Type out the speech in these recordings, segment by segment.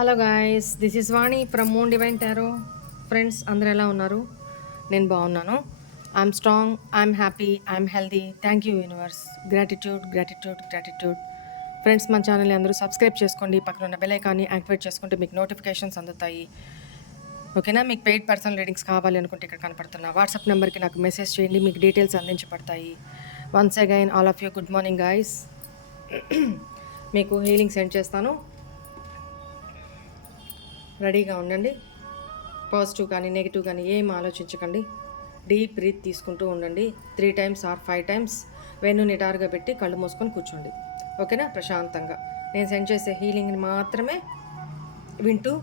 Hello guys, this is Vani from moon divine tarot. Friends అందరూ ఎలా ఉన్నారు? నేను బాగున్నాను. I'm strong, I'm happy, I'm healthy. Thank you universe. Gratitude gratitude gratitude. Friends, మన ఛానల్ని అందరూ సబ్స్క్రైబ్ చేసుకోండి. పక్కన ఉన్న బెల్ ఐకాన్ని యాక్టివేట్ చేసుకుంటే మీకు నోటిఫికేషన్స్ అందుతాయి. ఓకేనా? మీకు పెయిడ్ పర్సనల్ రీడింగ్స్ కావాలి అనుకుంటే ఇక్కడ కనపడుతున్న వాట్సాప్ నెంబర్కి నాకు మెసేజ్ చేయండి, మీకు డీటెయిల్స్ అందించబడతాయి. Once again all of you good morning guys. మీకు హీలింగ్ సెండ్ చేస్తాను, రెడీగా ఉండండి. పాజిటివ్ కానీ నెగిటివ్ కానీ ఏం ఆలోచించకండి. డీప్ బ్రీత్ తీసుకుంటూ ఉండండి. 3 times ఆర్ 5 times వెన్ను నిటారుగా పెట్టి కళ్ళు మూసుకొని కూర్చోండి. ఓకేనా? ప్రశాంతంగా నేను సెండ్ చేసే హీలింగ్ని మాత్రమే వింటూ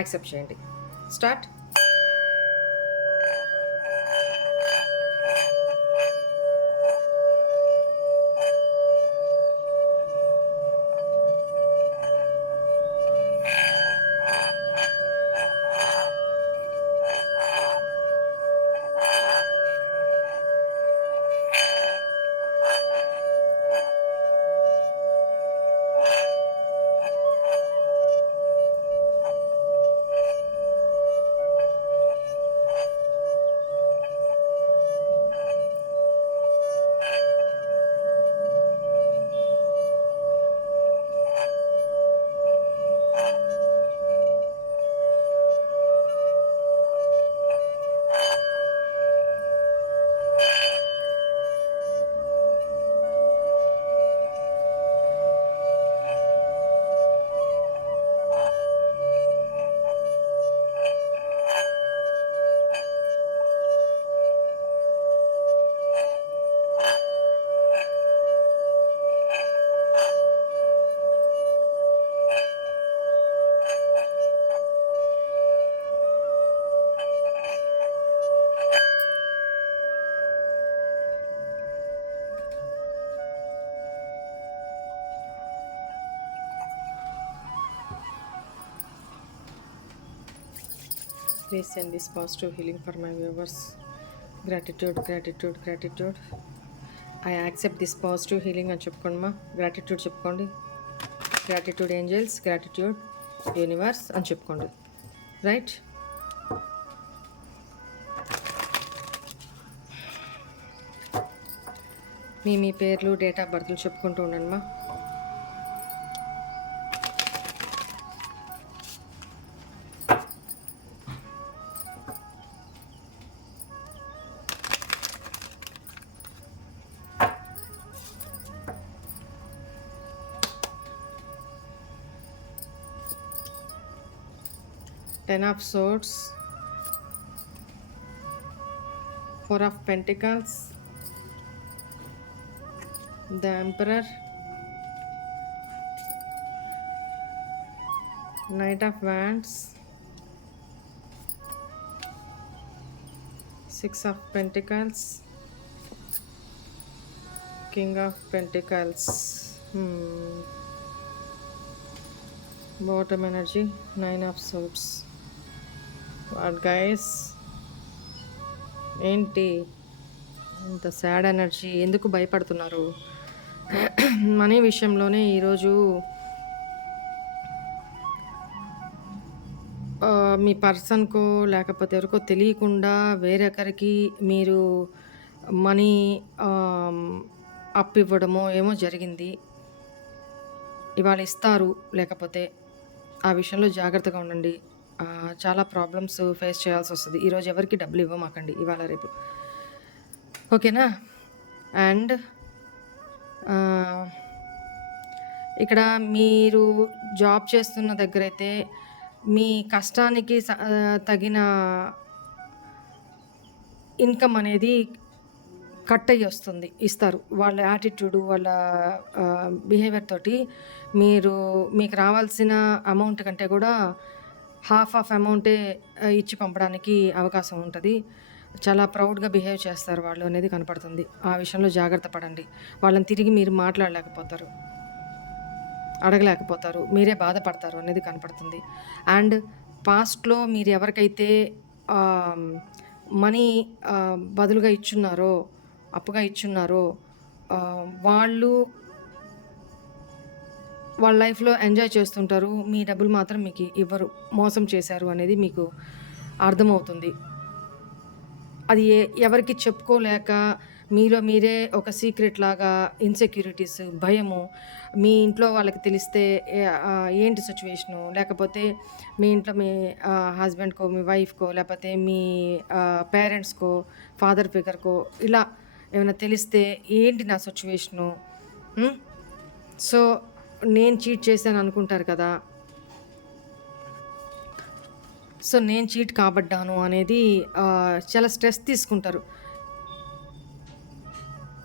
యాక్సెప్ట్ చేయండి. Start. Please send this positive healing for my viewers. Gratitude, gratitude, gratitude. I accept this positive healing అని చెప్పుకోండి మా. గ్రాటిట్యూడ్ చెప్పుకోండి. గ్రాటిట్యూడ్ ఏంజల్స్, గ్రాటిట్యూడ్ యూనివర్స్ అని చెప్పుకోండి. రైట్? మీ పేర్లు, డేట్ ఆఫ్ బర్త్లు చెప్పుకుంటూ ఉండండి మా. Ten of Swords, 4 of Pentacles, the Emperor, Knight of Wands, 6 of Pentacles, King of Pentacles, bottom energy, 9 of Swords. What guys, ఏంటి ఇంత సాడ్ ఎనర్జీ? ఎందుకు భయపడుతున్నారు? మనీ విషయంలోనే ఈరోజు మీ పర్సన్కో లేకపోతే ఎవరికో తెలియకుండా వేరొకరికి మీరు మనీ అప్పు ఇవ్వడమో ఏమో జరిగింది. ఇవాళ ఇస్తారు, లేకపోతే ఆ విషయంలో జాగ్రత్తగా ఉండండి. చాలా ప్రాబ్లమ్స్ ఫేస్ చేయాల్సి వస్తుంది. ఈరోజు ఎవరికి డబ్బులు ఇవ్వమాకండి, ఇవాళ రేపు. ఓకేనా? అండ్ ఇక్కడ మీరు జాబ్ చేస్తున్న దగ్గర అయితే మీ కష్టానికి తగిన ఇన్కమ్ అనేది కట్ అయ్యి వస్తుంది, ఇస్తారు. వాళ్ళ యాటిట్యూడు, వాళ్ళ బిహేవియర్ తోటి మీకు రావాల్సిన అమౌంట్ కంటే కూడా హాఫ్ ఆఫ్ అమౌంటే ఇచ్చి పంపడానికి అవకాశం ఉంటుంది. చాలా ప్రౌడ్గా బిహేవ్ చేస్తారు వాళ్ళు అనేది కనపడుతుంది. ఆ విషయంలో జాగ్రత్త పడండి. వాళ్ళని తిరిగి మీరు మాట్లాడలేకపోతారు, అడగలేకపోతారు, మీరే బాధపడతారు అనేది కనపడుతుంది. అండ్ పాస్ట్లో మీరు ఎవరికైతే మనీ బదులుగా ఇచ్చున్నారో, అప్పుగా ఇచ్చున్నారో, వాళ్ళు వాళ్ళ లైఫ్‌లో ఎంజాయ్ చేస్తుంటారు. మీ డబ్బులు మాత్రం మీకు ఇవ్వరు. మోసం చేశారు అనేది మీకు అర్థమవుతుంది. అది ఎవరికీ చెప్పుకోలేక మీలో మీరే ఒక సీక్రెట్ లాగా ఇన్‌సెక్యూరిటీస్, భయము, మీ ఇంట్లో వాళ్ళకి తెలిస్తే ఏంటి సిట్యుయేషను, లేకపోతే మీ ఇంట్లో మీ హస్బెండ్‌కో, మీ వైఫ్‌కో, లేపోతే మీ పేరెంట్స్‌కో, ఫాదర్ ఫిగర్‌కో ఇలా ఏమైనా తెలిస్తే ఏంటి నా సిట్యుయేషను? హ్మ్. సో, నేను చీట్ చేశాను అనుకుంటారు కదా! సో, నేను చీట్ కాబడ్డాను అనేది చాలా స్ట్రెస్ తీసుకుంటారు.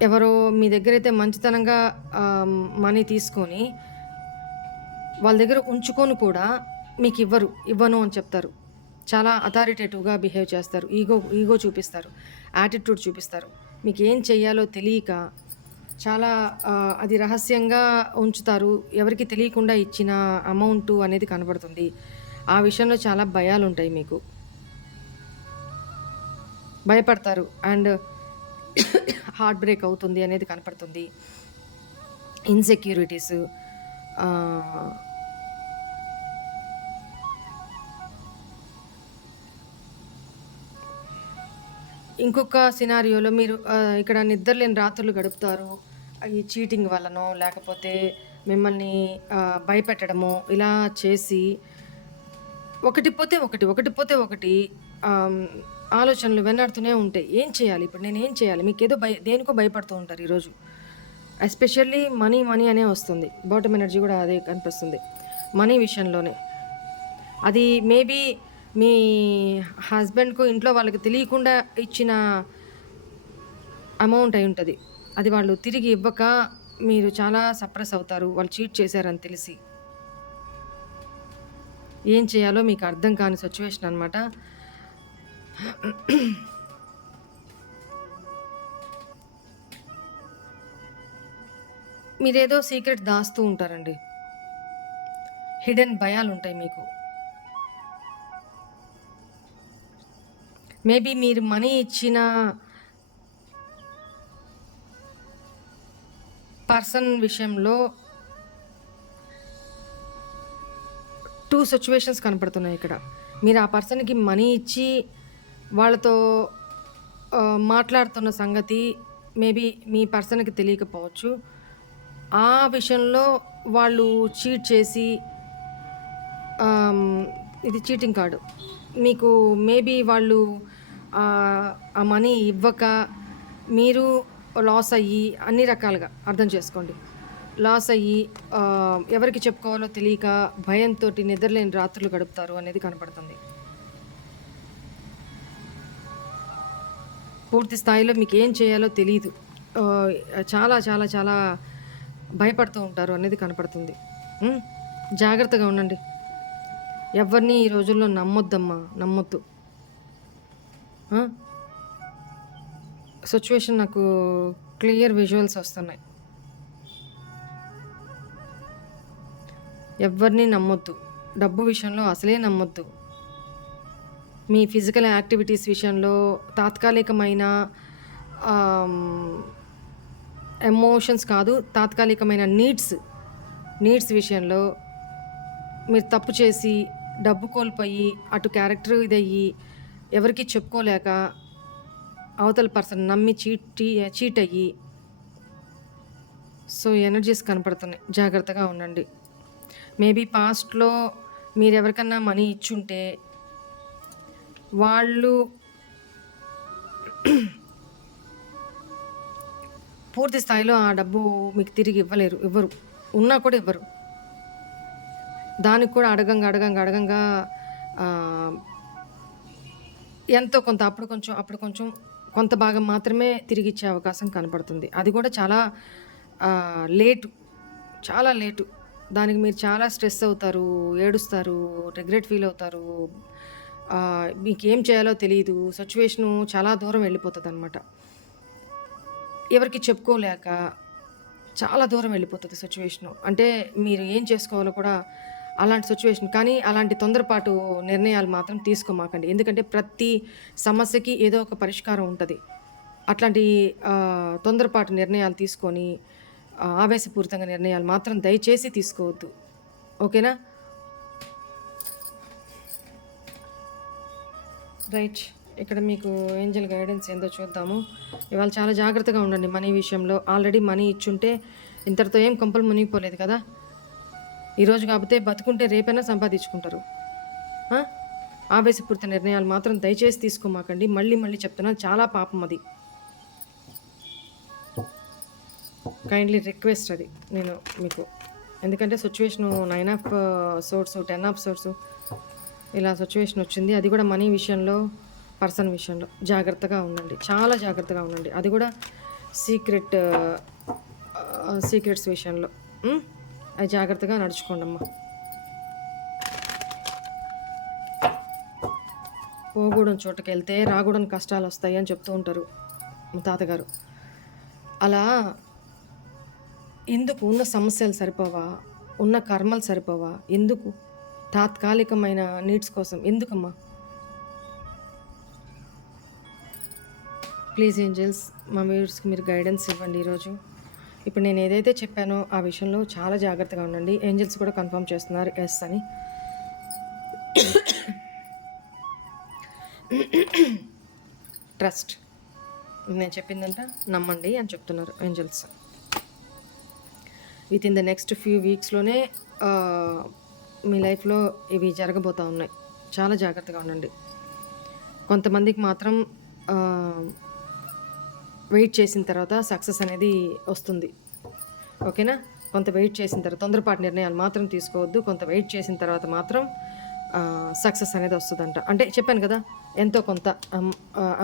ఎవరో మీ దగ్గరైతే మంచితనంగా మనీ తీసుకొని, వాళ్ళ దగ్గర ఉంచుకొని కూడా మీకివ్వరు. ఇవ్వను అని చెప్తారు. చాలా అథారిటేటివ్‌గా బిహేవ్ చేస్తారు. ఈగో ఈగో చూపిస్తారు. యాటిట్యూడ్ చూపిస్తారు. మీకేం చెయ్యాలో తెలియక చాలా అది రహస్యంగా ఉంచుతారు. ఎవరికీ తెలియకుండా ఇచ్చిన అమౌంటు అనేది కనబడుతుంది. ఆ విషయంలో చాలా భయాలుంటాయి మీకు. భయపడతారు. అండ్ హార్ట్ బ్రేక్ అవుతుంది అనేది కనపడుతుంది. ఇన్‌సెక్యూరిటీసు ఆహ్, ఇంకొక సినారియోలో మీరు ఇక్కడ నిద్రలేని రాత్రులు గడుపుతారు. ఈ చీటింగ్ వల్లనో, లేకపోతే మిమ్మల్ని భయపెట్టడమో ఇలా చేసి ఒకటి పోతే ఒకటి, ఒకటి పోతే ఒకటి ఆలోచనలు వెన్నాడుతూనే ఉంటాయి. ఏం చేయాలి? ఇప్పుడు నేనేం చేయాలి? మీకేదో దేనికో భయపడుతూ ఉంటారు ఈరోజు. ఎస్పెషల్లీ మనీ, మనీ అనే వస్తుంది. బాటమ్ ఎనర్జీ గూడా అదే కనిపిస్తుంది. మనీ విషయంలోనే. అది మేబీ మీ హస్బెండ్‌కో, ఇంట్లో వాళ్ళకి తెలియకుండా ఇచ్చిన అమౌంట్ అయ్యుంటది. అది వాళ్ళు తిరిగి ఇవ్వక మీరు చాలా సప్రెస్ అవుతారు. వాళ్ళు చీట్ చేశారని తెలిసి. ఏం చేయాలో మీకు అర్థం కాని సిట్యుయేషన్ అనమాట. మీరేదో సీక్రెట్ దాస్తూ ఉంటారండి. హిడెన్ భయాలుంటాయి మీకు. మేబీ మీరు మనీ ఇచ్చిన పర్సన్ విషయంలో 2 సిట్యుయేషన్స్ కనపడుతున్నాయి ఇక్కడ. మీరు ఆ పర్సన్‌కి మనీ ఇచ్చి వాళ్ళతో మాట్లాడుతున్న సంగతి మేబీ మీ పర్సన్‌కి తెలియకపోవచ్చు. ఆ విషయంలో వాళ్ళు చీట్ చేసి ఇది చీటింగ్ కాదు. మీకు మేబీ వాళ్ళు ఆ మనీ ఇవ్వక మీరు లాస్ అయ్యి అన్ని రకాలుగా అర్థం చేసుకోండి. లాస్ అయ్యి ఎవరికి చెప్పుకోవాలో తెలియక భయంతోటి నిద్రలేని రాత్రులు గడుపుతారు అనేది కనపడుతుంది. పూర్తి స్థాయిలో మీకేం చేయాలో తెలీదు. చాలా చాలా చాలా భయపడుతూ ఉంటారు అనేది కనపడుతుంది. జాగ్రత్తగా ఉండండి. ఎవరిని ఈ రోజుల్లో నమ్మొద్దమ్మా. నమ్మొద్దు. సిట్యుయేషన్ నాకు క్లియర్ విజువల్స్ వస్తున్నాయి. ఎవ్వరిని నమ్మొద్దు. డబ్బు విషయంలో అసలే నమ్మొద్దు. మీ ఫిజికల్ యాక్టివిటీస్ విషయంలో తాత్కాలికమైన ఎమోషన్స్ కాదు, తాత్కాలికమైన నీడ్స్ విషయంలో మీరు తప్పు చేసి, డబ్బు కోల్పోయి, అటు క్యారెక్టర్ ఇదయ్యి, ఎవరికీ చెప్పుకోలేక, అవతల పర్సన్ నమ్మి చీట్ అయ్యి, సో ఎనర్జీస్ కనపడుతున్నాయి. జాగ్రత్తగా ఉండండి. మేబీ పాస్ట్‌లో మీరెవరికన్నా మనీ ఇచ్చుంటే వాళ్ళు పూర్తి స్థాయిలో ఆ డబ్బు మీకు తిరిగి ఇవ్వరు. ఉన్నా కూడా ఇవ్వరు. దానికి కూడా అడగంగా ఎంతో కొంత అప్పుడు కొంచెం కొంత భాగం మాత్రమే తిరిగిచ్చే అవకాశం కనపడుతుంది. అది కూడా చాలా లేటు. చాలా లేటు. దానికి మీరు చాలా స్ట్రెస్ అవుతారు, ఏడుస్తారు, రిగ్రెట్ ఫీల్ అవుతారు. మీకేం చేయాలో తెలీదు. సిట్యుయేషను చాలా దూరం వెళ్ళిపోతదనమాట. ఎవరికీ చెప్పుకోలేక చాలా దూరం వెళ్ళిపోతది సిట్యుయేషను. అంటే మీరు ఏం చేసుకోవాలో కూడా అలాంటి సిట్యుయేషన్. కానీ అలాంటి తొందరపాటు నిర్ణయాలు మాత్రం తీసుకోమాకండి. ఎందుకంటే ప్రతి సమస్యకి ఏదో ఒక పరిష్కారం ఉంటది. అట్లాంటి తొందరపాటు నిర్ణయాలు తీసుకొని ఆవేశపూరితంగా నిర్ణయాలు మాత్రం దయచేసి తీసుకోవద్దు. ఓకేనా? రైట్. ఇక్కడ మీకు ఏంజెల్ గైడెన్స్ ఏందో చూద్దాము. ఇవాళ చాలా జాగ్రత్తగా ఉండండి మనీ విషయంలో. ఆల్రెడీ మనీ ఇచ్చుంటే ఇంతటితో ఏం కొంపలు మునిగిపోలేదు కదా. ఈరోజు కాకపోతే బతుకుంటే రేపైనా సంపాదించుకుంటారు. ఆవేశపూరిత నిర్ణయాలు మాత్రం దయచేసి తీసుకోమాకండి. మళ్ళీ మళ్ళీ చెప్తున్నాను, చాలా పాపం అది. కైండ్లీ రిక్వెస్ట్ అది నేను మీకు. ఎందుకంటే situation 9 of swords 10 of source ఇలా సిచ్యువేషన్ వచ్చింది. అది కూడా మనీ విషయంలో, పర్సన్ విషయంలో జాగ్రత్తగా ఉండండి, చాలా జాగ్రత్తగా ఉండండి. అది కూడా సీక్రెట్స్ విషయంలో అది జాగ్రత్తగా నడుచుకోండి అమ్మా. పోకూడని చోటుకి వెళ్తే రాకూడని కష్టాలు వస్తాయి అని చెప్తూ ఉంటారు మా తాతగారు. అలా ఎందుకు? ఉన్న సమస్యలు సరిపోవా? ఉన్న కర్మలు సరిపోవా? ఎందుకు? తాత్కాలికమైన నీడ్స్ కోసం ఎందుకమ్మా? ప్లీజ్ ఏంజల్స్, మా వ్యూవర్స్కి మీరు గైడెన్స్ ఇవ్వండి ఈరోజు. ఇప్పుడు నేను ఏదైతే చెప్పానో ఆ విషయంలో చాలా జాగ్రత్తగా ఉండండి. ఏంజల్స్ కూడా కన్ఫర్మ్ చేస్తున్నారు ఎస్ అని. ట్రస్ట్, నేను చెప్పిందంట నమ్మండి అని చెప్తున్నారు angels. Within the next few వీక్స్లోనే మీ లైఫ్లో ఇవి జరగబోతూ ఉన్నాయి. చాలా జాగ్రత్తగా ఉండండి. కొంతమందికి మాత్రం వెయిట్ చేసిన తర్వాత సక్సెస్ అనేది వస్తుంది. ఓకేనా? కొంత వెయిట్ చేసిన తర్వాత తొందరపాటు నిర్ణయాలు మాత్రం తీసుకోవద్దు. కొంత వెయిట్ చేసిన తర్వాత మాత్రం సక్సెస్ అనేది వస్తుందంట. అంటే చెప్పాను కదా, ఎంతో కొంత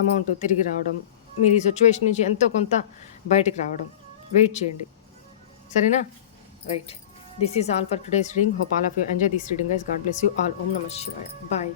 అమౌంట్ తిరిగి రావడం, మీరు ఈ సిచ్యువేషన్ నుంచి ఎంతో కొంత బయటికి రావడం. వెయిట్ చేయండి, సరేనా? Right. This is all for today's reading. Hope all of you enjoy this reading, guys. God bless you all. Om Namah Shivaya. Bye.